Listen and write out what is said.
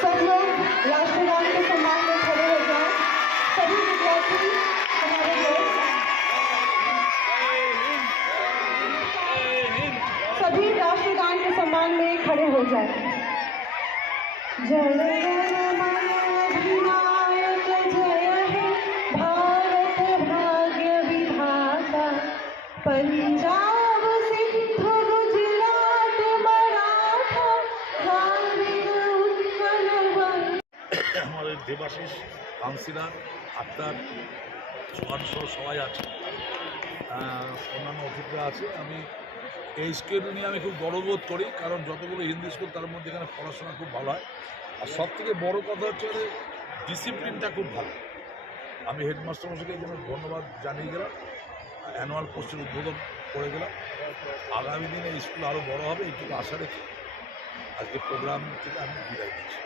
राष्ट्रगान के सम्मान में खड़े हो जाएँ। सभी सभी के सम्मान में खड़े हो जाएँ। जय पंजाब আমাদের দেবাশিস, কাউন্সিলর, আক্তার সোহান সহ সবাই আছে। অন্যান্য অতিথিরা আছে। আমি এই স্কুল নিয়ে আমি খুব গর্ববোধ করি, কারণ যতগুলো হিন্দি স্কুল তার মধ্যে এখানে পড়াশোনা খুব ভালো হয়। আর সব থেকে বড়ো কথা হচ্ছে যে ডিসিপ্লিনটা খুব ভালো। আমি হেডমাস্টার মশাইকে এই জন্য ধন্যবাদ জানিয়ে গেলাম অ্যানুয়াল পোস্টের উদ্বোধন করে গেলাম। আগামী দিনে স্কুল আরও বড় হবে, এইটুকু আশা রেখে আজকে প্রোগ্রাম থেকে আমি বিদায় দিচ্ছি